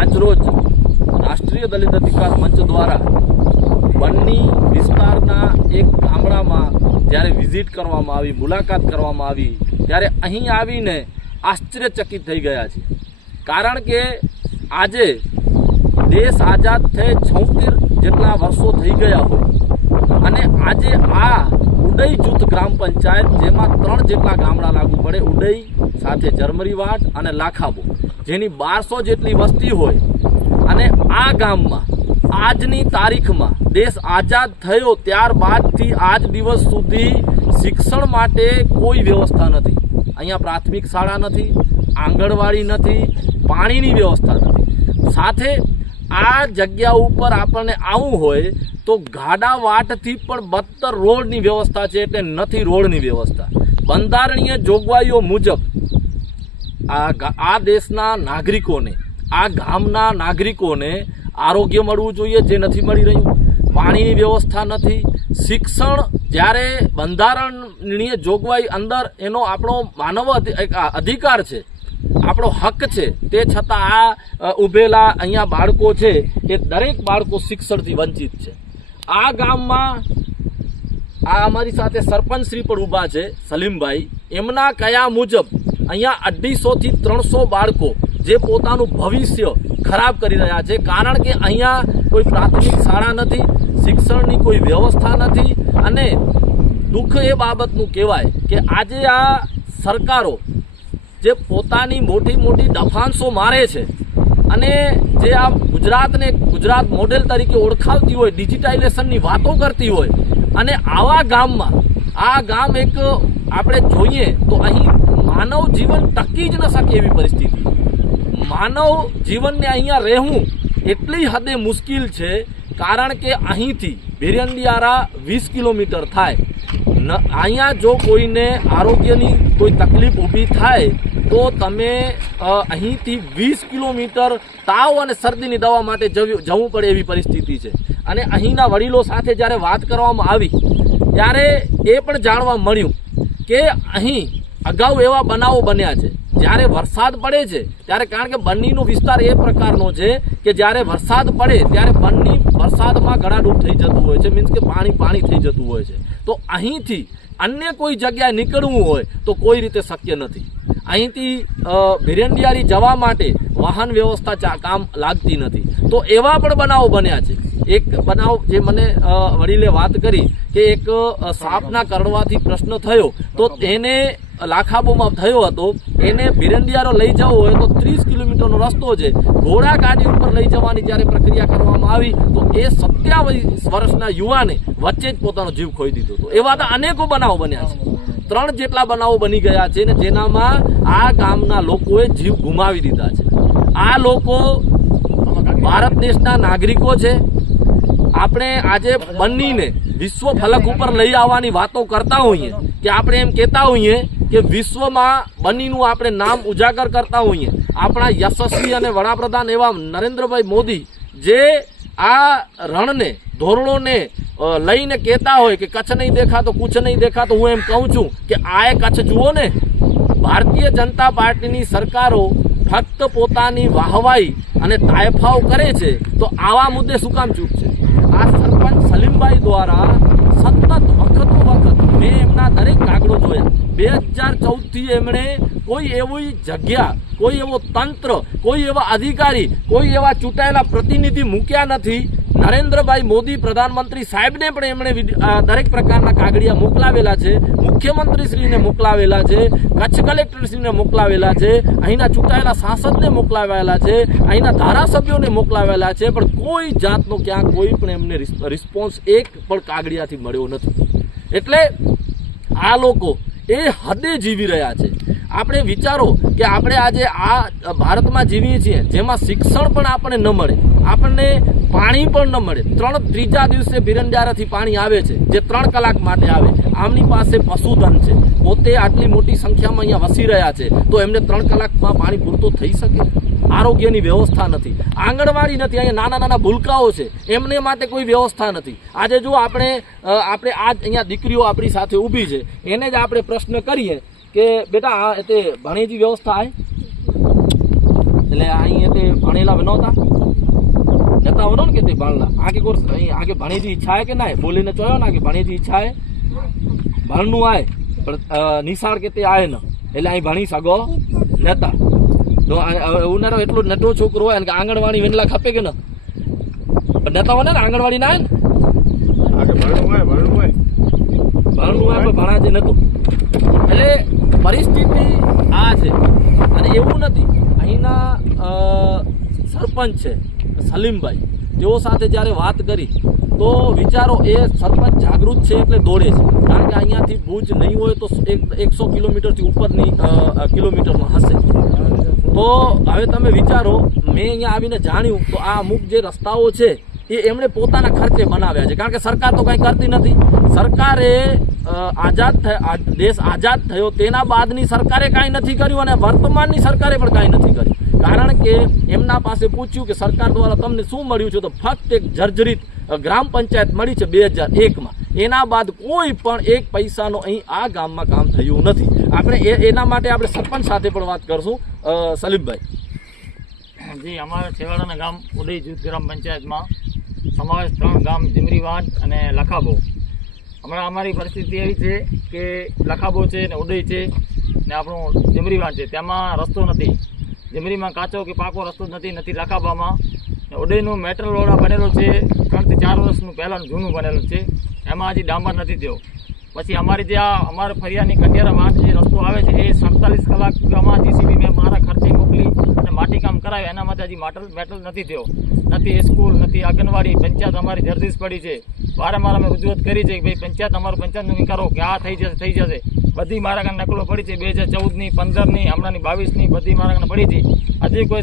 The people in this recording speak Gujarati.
આજરોજ રાષ્ટ્રીય દલિત અધિકાર મંચ દ્વારા બન્ની વિસ્તારના એક ગામડામાં જ્યારે વિઝિટ કરવામાં આવી, મુલાકાત કરવામાં આવી, ત્યારે અહીં આવીને આશ્ચર્યચકિત થઈ ગયા છે. કારણ કે આજે દેશ આઝાદ થઈ છોતેર જેટલા વર્ષો થઈ ગયા હોય અને આજે આ ઉડઈ જૂથ ગ્રામ પંચાયત, જેમાં ત્રણ જેટલા ગામડા લાગુ પડે, ઉડઈ સાથે જરમરીવાડ અને લાખાબો જેની બારસો જેટલી વસ્તી હોય. અને આ ગામમાં, આજની તારીખમાં દેશ આઝાદ થયો ત્યારબાદથી આજ દિવસ સુધી શિક્ષણ માટે કોઈ વ્યવસ્થા નથી. અહીંયા પ્રાથમિક શાળા નથી, આંગણવાડી નથી, પાણીની વ્યવસ્થા નથી. સાથે આ જગ્યા ઉપર આપણને આવવું હોય તો ગાડા વાટથી પણ બદતર રોડની વ્યવસ્થા છે એટલે નથી રોડની વ્યવસ્થા. બંધારણીય જોગવાઈઓ મુજબ આ આ દેશના નાગરિકોને, આ ગામના નાગરિકોને આરોગ્ય મળવું જોઈએ જે નથી મળી રહ્યું. પાણીની વ્યવસ્થા નથી. શિક્ષણ જ્યારે બંધારણીય જોગવાઈ અંદર એનો આપણો માનવ અધિકાર છે, આપણો હક છે, તે છતાં આ ઊભેલા અહીંયા બાળકો છે એ દરેક બાળકો શિક્ષણથી વંચિત છે. આ ગામમાં આ અમારી સાથે સરપંચ શ્રી પણ ઊભા છે, સલીમભાઈ. એમના કયા મુજબ અહીંયા અઢીસોથી ત્રણસો બાળકો જે પોતાનું ભવિષ્ય ખરાબ કરી રહ્યા છે. કારણ કે અહીંયા કોઈ પ્રાથમિક શાળા નથી, શિક્ષણની કોઈ વ્યવસ્થા નથી અને દુઃખ એ બાબતનું કહેવાય કે આજે આ સરકારો જે પોતાની મોટી મોટી દફાંસો મારે છે અને જે આ ગુજરાતને ગુજરાત મોડેલ તરીકે ઓળખાવતી હોય, ડિજિટાઇઝેશનની વાતો કરતી હોય અને આવા ગામમાં, આ ગામ એક આપણે જોઈએ તો અહીં માનવ જીવન ટકી જ ન શકે એવી પરિસ્થિતિ. માનવ જીવનને અહીંયા રહેવું એટલી હદે મુશ્કેલ છે, કારણ કે અહીંથી ભેરંડિયારા વીસ કિલોમીટર થાય. અહીંયા જો કોઈને આરોગ્યની કોઈ તકલીફ ઊભી થાય, તો તમે અહીંથી વીસ કિલોમીટર તાવ અને શરદીની દવા માટે જવું પડે એવી પરિસ્થિતિ છે. અને અહીંના વડીલો સાથે જ્યારે વાત કરવામાં આવી, ત્યારે એ પણ જાણવા મળ્યું કે અહીં અગાઉ એવા બનાવો બન્યા છે. જ્યારે વરસાદ પડે છે, ત્યારે કારણ કે બન્નીનો વિસ્તાર એ પ્રકારનો છે કે જ્યારે વરસાદ પડે, ત્યારે બન્ની વરસાદમાં ગળાડૂબ થઈ જતું હોય છે મીન્સ કે પાણી પાણી થઈ જતું હોય છે. તો અહીંથી અન્ય કોઈ જગ્યાએ નીકળવું હોય, તો કોઈ રીતે શક્ય નથી. અહીંથી ભીરંડિયારી જવા માટે વાહન વ્યવસ્થા કામ લાગતી નથી. તો એવા પણ બનાવો બન્યા છે. એક બનાવ જે મને વડીલે વાત કરી કે એક સાપના કરડવાથી પ્રશ્ન થયો, તો તેને લાખાબોમાં થયો હતો, એને ભીરંડિયારો લઈ જવો હોય તો ત્રીસ કિલોમીટરનો રસ્તો છે. ઘોડા ગાડી ઉપર લઈ જવાની જ્યારે પ્રક્રિયા કરવામાં આવી, તો એ સત્યાવીસ વર્ષના યુવાને વચ્ચે જ પોતાનો જીવ ખોઈ દીધો હતો. એવા તો અનેકો બનાવો બન્યા છે. ત્રણ જેટલા બનાવો બની ગયા છે ને જેનામાં આ ગામના લોકોએ જીવ ગુમાવી દીધા છે. આ લોકો ભારત દેશના નાગરિકો છે. આપણે આજે બનીને વિશ્વ ફલક ઉપર લઈ આવવાની વાતો કરતા હોઈએ કે આપણે એમ કહેતા હોઈએ કે વિશ્વમાં બનીનું આપણે નામ ઉજાગર કરતા હોઈએ. આપણા યશસ્વી અને વડાપ્રધાન એવા નરેન્દ્રભાઈ મોદી જે આ રણને, ધોરણોને લઈને કહેતા હોય કે કચ્છ નહીં દેખાતો કુછ નહીં દેખાતો, હું એમ કહું છું કે આ એ કચ્છ જુઓ ને. ભારતીય જનતા પાર્ટીની સરકારો ફક્ત પોતાની વાહવાઈ અને તાયફાવ કરે છે તો આવા મુદ્દે શું કામ ચૂપ છે આ સરપંચ સલીમભાઈ દ્વારા સતત વખતો મેં એમના દરેક કાગળો જોયા. બે હજાર ચૌદથી એમણે કોઈ એવી જગ્યા, કોઈ એવો તંત્ર, કોઈ એવા અધિકારી, કોઈ એવા ચૂંટાયેલા પ્રતિનિધિ મૂક્યા નથી. નરેન્દ્રભાઈ મોદી પ્રધાનમંત્રી સાહેબને પણ એમણે દરેક પ્રકારના કાગળિયા મોકલાવેલા છે. મુખ્યમંત્રીશ્રીને મોકલાવેલા છે. કચ્છ કલેક્ટરશ્રીને મોકલાવેલા છે. અહીંના ચૂંટાયેલા સાંસદને મોકલાવેલા છે. અહીંના ધારાસભ્યોને મોકલાવેલા છે. પણ કોઈ જાતનો ક્યાં કોઈ પણ એમને રિસ્પોન્સ એક પણ કાગળિયાથી મળ્યો નથી. એટલે આ લોકો એ હદે જીવી રહ્યા છે. આપણે વિચારો કે આપણે આજે આ ભારતમાં જીવીએ છીએ, જેમાં શિક્ષણ પણ આપણને ન મળે, આપણને પાણી પણ ન મળે. ત્રણ ત્રીજા દિવસે ભીરંજારાથી પાણી આવે છે, જે ત્રણ કલાક માટે આવે આમની પાસે પશુધન છે. પોતે આટલી મોટી સંખ્યામાં અહીંયા વસી રહ્યા છે. તો એમને ત્રણ કલાકમાં પાણી પૂરતું થઈ શકે? આરોગ્યની વ્યવસ્થા નથી. આંગણવાડી નથી, અહીંયા નાના નાના ભૂલકાઓ છે. એમને માટે કોઈ વ્યવસ્થા નથી. આજે જો આપણે આપણે આ અહીંયા દીકરીઓ આપણી સાથે ઊભી છે, એને જ આપણે પ્રશ્ન કરીએ કે, બેટા, આ તે ભણેજી વ્યવસ્થા આય? એટલે અહીં તે ભણેલા નહોતા નેતા વનો ને કે તે ભણલા. આગે કોર્સ આગે ભણેલી ઈચ્છા હે કે ના બોલીને ચોયો ના કે ભણેલી ઈચ્છા હે ભણનું આય, પણ નિશાળ કે તે આય ન. એટલે અહીં ભણી શકો નેતા. તો ઉનાળો એટલો નટો છોકરો હોય કે આંગણવાડી વેનલા ખપે કે ન? પણ નેતાઓ ને આંગણવાડી ના ભણવું હોય હોય. હોય ભણા જ નતું. એટલે પરિસ્થિતિ આ છે. અને એવું નથી. અહીંના સરપંચ છે સલીમભાઈ. તેઓ સાથે જ્યારે વાત કરી તો વિચારો એ સરપંચ જાગૃત છે એટલે દોડે છે. કારણ કે અહીંયાથી ભુજ નહીં હોય તો એક એકસો કિલોમીટરથી ઉપરની કિલોમીટરમાં હશે. તો હવે તમે વિચારો, મેં અહીંયા આવીને જાણ્યું તો આ અમુક જે રસ્તાઓ છે, એ એમણે પોતાના ખર્ચે બનાવ્યા છે. કારણ કે સરકાર તો કંઈ કરતી નથી. સરકારે આઝાદ દેશ આઝાદ થયો તેના બાદની સરકારે કાંઈ નથી કર્યું અને વર્તમાનની સરકારે પણ કાંઈ નથી કર્યું. કારણ કે એમના પાસે પૂછ્યું કે સરકાર દ્વારા તમને શું મળ્યું છે? તો ફક્ત એક જર્જરિત ગ્રામ પંચાયત મળી છે બે હજાર એકમાં. એના બાદ કોઈ પણ એક પૈસાનો અહીં આ ગામમાં કામ થયું નથી. આપણે એના માટે આપણે સરપંચ સાથે પણ વાત કરશું. સલીમભાઈ. જી, અમારા છેવાડાના ગામ ઉદય જૂથ ગ્રામ પંચાયતમાં સમાવેશ ત્રણ ગામ જીમરીવાડ અને લખાબો. હમણાં અમારી પરિસ્થિતિ એવી છે કે લખાબો છે ને ઉદય છે ને આપણું જીમરીવાડ છે. તેમાં રસ્તો નથી. જીમરીમાં કાચો કે પાકો રસ્તો નથી નથી લખાબામાં. ઉદયનું મેટલ રોડ બનેલો છે ત્રણથી ચાર વર્ષનું પહેલાંનું જૂનું બનેલું છે. એમાં હજી ડામર નથી થયો. પછી અમારી જે આ અમારા ફરિયાની કટિયારા માર્ગ જે રસ્તો આવે છે, એ સડતાલીસ કલાકમાં જીસીબી મેં મારા ખર્ચે મોકલી અને માટી કામ કરાવ્યું એના માટે હજી માટલ મેટલ નથી થયો. નથી સ્કૂલ, નથી આંગણવાડી, પંચાયત અમારી જર્દીશ પડી છે. વારંવાર અમે રજૂઆત કરી છે કે ભાઈ પંચાયત, અમારું પંચાયતનું કરો કે આ થઈ જશે થઈ જશે. બધી મારા નકલો પડી છે, બે હજાર ચૌદની, પંદરની, હમણાંની બાવીસની, બધી મારા પડી હતી હજી કોઈ